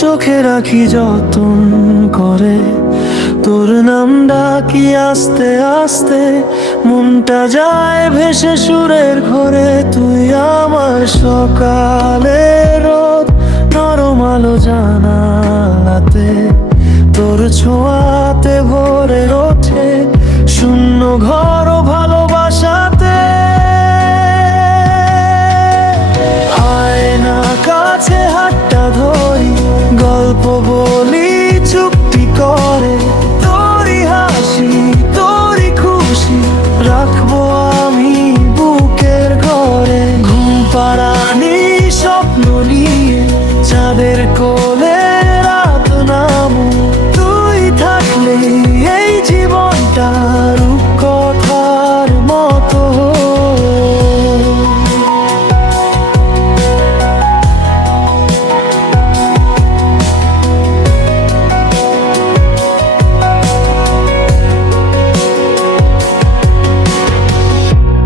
চোখে রাখি যতন করে, তোর নাম ডাকি আস্তে আস্তে, মনটা যায় ভেসে সুরের ঘরে। তুই আমার সকালের রোদ, নরম আলো জানালাতে, তোর ছোঁয়াতে ভরে ওঠে শূন্য ঘর ও ভালোবাসাতে। আয় না কাছে হাতটা ধরি, গল্প বলি চুপটি করে, তোরই হাসি তোরই খুশি রাখবো আমি বুকের ঘরে। ঘুম পাড়ানি স্বপ্ন নিয়ে চাঁদের কোলে রাত নামু, তুই থাকলে এই জীবনটা রূপকথার মতো।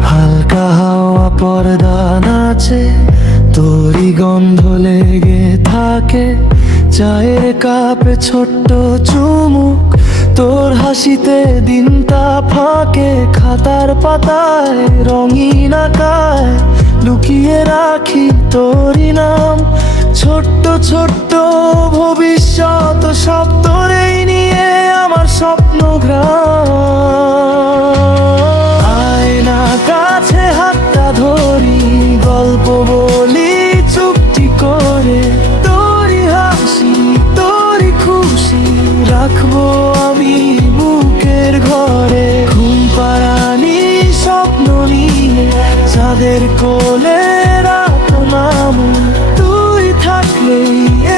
হালকা হাওয়া পর্দা নাচে, তোরই গন্ধ লেগে থাকে, চায়ের কাপে ছোট্ট চুমুক, তোর হাসিতে দিনটা ফাঁকে। খাতার পাতায় রঙিন আঁকায় লুকিয়ে রাখি তোরই নাম, ছোট্ট ছোট্ট ভবিষ্যৎ সব তোরেই নিয়ে আমার স্বপ্ন গ্রাম। আয় না কাছে হাতটা ধরি, গল্প বলি চুপটি করে, তোরই হাসি তোরই খুশি রাখবো আমি বুকের ঘরে। ঘুম পাড়ানি স্বপ্ন নিয়ে চাঁদের কোলে রাত নামু, তুই থাকলে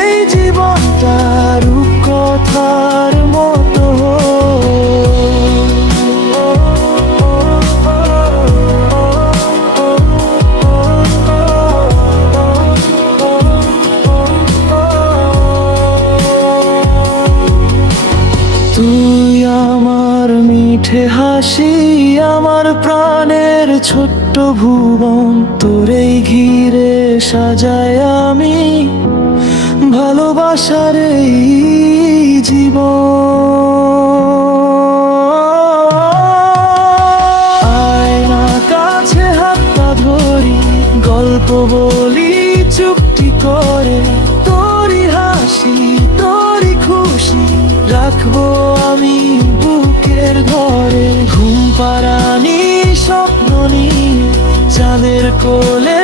এই জীবনটা রূপকথার মতো। তুই আমার মিঠে হাসি, আমার প্রাণের ছোট্ট ভুবন, তোরেই ঘিরে সাজায় আমি ভালোবাসার এই জীবন। আয় না কাছে হাতটা ধরি, গল্প বলি চুপটি করে, তোরই হাসি তোরই খুশি রাখবো আমি বুকের ঘরে। ঘুম পাড়ানি স্বপ্ন নিয়ে চাঁদের কোলে